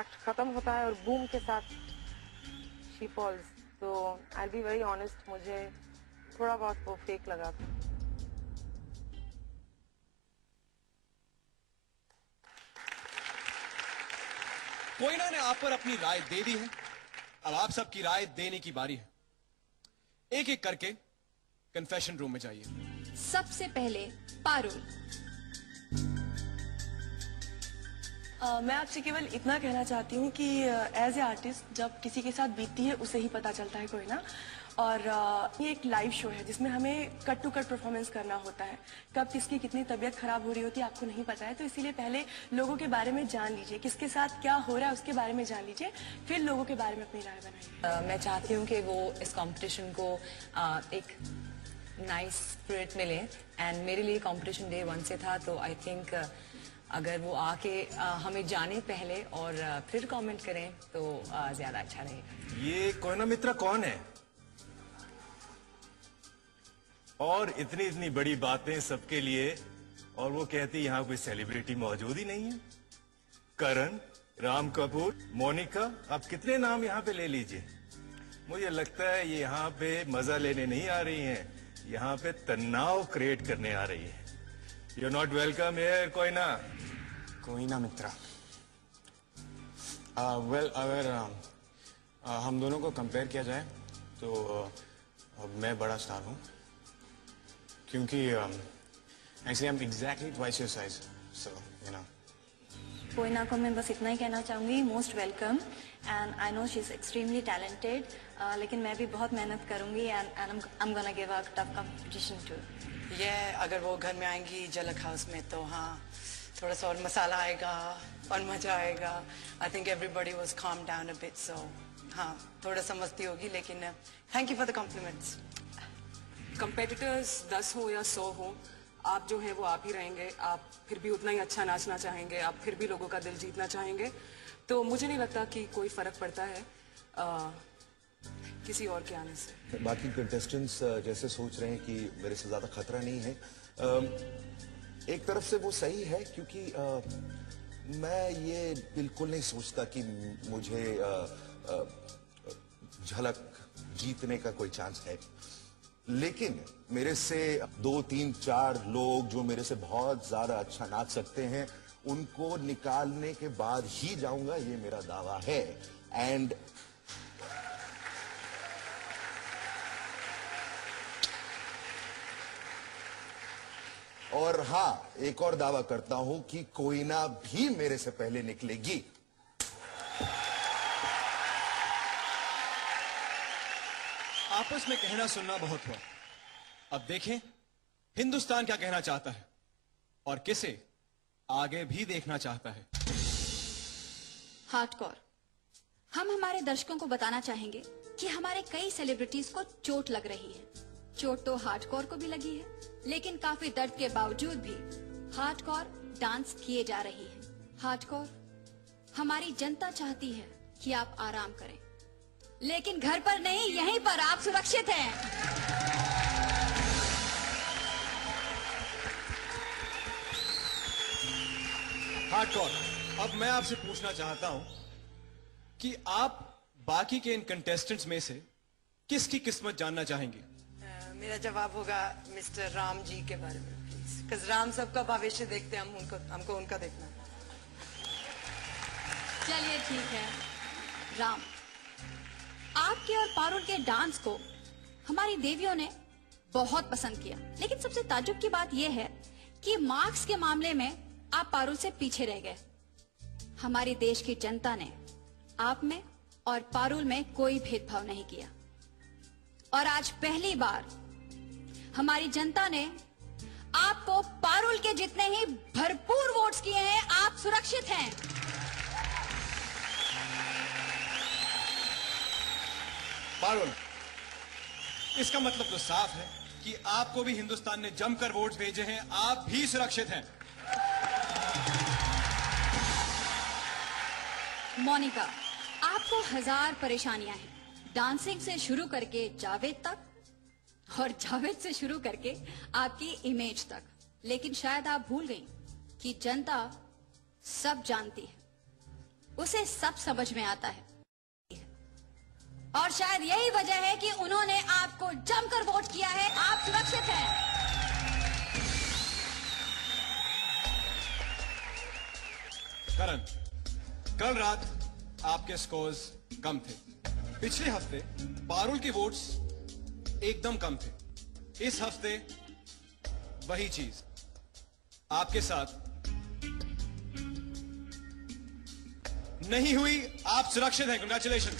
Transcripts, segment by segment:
Act खत्म होता है और बूम के साथ शी फॉल्स। तो आई बी वेरी ऑनेस्ट, मुझे थोड़ा बहुत वो फेक लगा था। कोयना ने आप पर अपनी राय दे दी है, अब आप सबकी राय देने की बारी है। एक एक करके कन्फेशन रूम में जाइए। सबसे पहले पारुल। मैं आपसे केवल इतना कहना चाहती हूँ कि एज ए आर्टिस्ट जब किसी के साथ बीतती है उसे ही पता चलता है कोई ना। और ये एक लाइव शो है जिसमें हमें कट टू कट परफॉर्मेंस करना होता है। कब किसकी कितनी तबीयत खराब हो रही होती है आपको नहीं पता है, तो इसीलिए पहले लोगों के बारे में जान लीजिए, किसके साथ क्या हो रहा है उसके बारे में जान लीजिए, फिर लोगों के बारे में अपनी राय बनाइए। मैं चाहती हूँ कि वो इस कंपटीशन को एक नाइस स्पिरिट मिले, एंड मेरे लिए कंपटीशन डे 1 से था, तो आई थिंक अगर वो आके हमें जाने पहले और फिर कमेंट करें तो ज्यादा अच्छा रहेगा। ये कोयना मित्रा कौन है? और इतनी इतनी बड़ी बातें सबके लिए, और वो कहती यहाँ कोई सेलिब्रिटी मौजूद ही नहीं है। करण, राम कपूर, मोनिका, आप कितने नाम यहाँ पे ले लीजिए। मुझे लगता है ये यहाँ पे मजा लेने नहीं आ रही हैं, यहाँ पे तनाव क्रिएट करने आ रही है। You are not welcome here Koyna. Koyna Mitra. Well, अगर हम दोनों को कंपेयर किया जाए तो मैं बड़ा स्टार हूँ, क्योंकि actually I am exactly twice your size, so you know. Koyna को मैं बस इतना ही कहना चाहूंगी, most welcome, and I know she is extremely talented, लेकिन मैं भी बहुत मेहनत करूंगी and I am gonna give a tough competition too. ये अगर वो घर में आएंगी झलक हाउस में तो हाँ थोड़ा सा और मसाला आएगा और मजा आएगा। I think everybody was calmed down a bit, so हाँ थोड़ा सा मस्ती होगी, लेकिन thank you for the compliments. Competitors 10 हो या 100 हो, आप जो है वो आप ही रहेंगे। आप फिर भी उतना ही अच्छा नाचना चाहेंगे, आप फिर भी लोगों का दिल जीतना चाहेंगे, तो मुझे नहीं लगता कि कोई फर्क पड़ता है किसी और के आने से। बाकी कंटेस्टेंट्स जैसे सोच रहे हैं कि मेरे से ज्यादा खतरा नहीं है, एक तरफ से वो सही है, क्योंकि मैं ये बिल्कुल नहीं सोचता कि मुझे झलक जीतने का कोई चांस है। लेकिन मेरे से 2, 3, 4 लोग जो मेरे से बहुत ज्यादा अच्छा नाच सकते हैं, उनको निकालने के बाद ही जाऊंगा, ये मेरा दावा है। एंड और हाँ, एक और दावा करता हूं कि कोयना भी मेरे से पहले निकलेगी। आपस में कहना सुनना बहुत हुआ, अब देखें हिंदुस्तान क्या कहना चाहता है और किसे आगे भी देखना चाहता है। हार्डकोर। हम हमारे दर्शकों को बताना चाहेंगे कि हमारे कई सेलिब्रिटीज को चोट लग रही है। चोट तो हार्डकोर को भी लगी है, लेकिन काफी दर्द के बावजूद भी हार्डकोर डांस किए जा रही है। हार्डकोर, हमारी जनता चाहती है कि आप आराम करें, लेकिन घर पर नहीं, यहीं पर आप सुरक्षित हैं। हार्डकोर, अब मैं आपसे पूछना चाहता हूं कि आप बाकी के इन कंटेस्टेंट्स में से किसकी किस्मत जानना चाहेंगे? मेरा जवाब होगा मिस्टर राम जी के बारे में, प्लीज, बिकॉज राम सबका भविष्य देखते हैं, हमको उनका देखना है। चलिए ठीक है, राम, आपके और पारुल के डांस को हमारी देवियों ने बहुत पसंद किया, लेकिन सबसे ताज्जुब की बात यह है कि मार्क्स के मामले में आप पारुल से पीछे रह गए। हमारी देश की जनता ने आप में और पारुल में कोई भेदभाव नहीं किया, और आज पहली बार हमारी जनता ने आपको पारुल के जितने ही भरपूर वोट्स किए हैं। आप सुरक्षित हैं। पारुल, इसका मतलब तो साफ है कि आपको भी हिंदुस्तान ने जमकर वोट्स भेजे हैं, आप भी सुरक्षित हैं। मोनिका, आपको 1000 परेशानियां हैं, डांसिंग से शुरू करके जावेद तक, और जावेद से शुरू करके आपकी इमेज तक। लेकिन शायद आप भूल गई कि जनता सब जानती है। उसे सब समझ में आता है और शायद यही वजह है कि उन्होंने आपको जमकर वोट किया है। आप सुरक्षित हैं। करण, कल रात आपके स्कोर्स कम थे। पिछले हफ्ते पारुल के वोट्स एकदम कम थे। इस हफ्ते वही चीज आपके साथ नहीं हुई। आप सुरक्षित हैं। कंग्रेचुलेशन।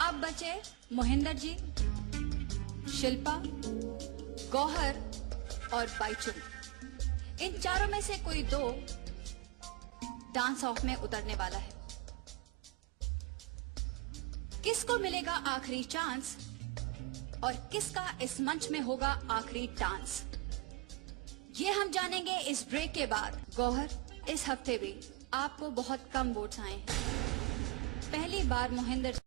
अब बचे मोहिंदर जी, शिल्पा, गौहर और बाईचुंग। इन चारों में से कोई दो डांस ऑफ में उतरने वाला है। किसको मिलेगा आखिरी चांस और किसका इस मंच में होगा आखिरी डांस, ये हम जानेंगे इस ब्रेक के बाद। गौहर, इस हफ्ते भी आपको बहुत कम वोट्स आए हैं। पहली बार मोहिंदर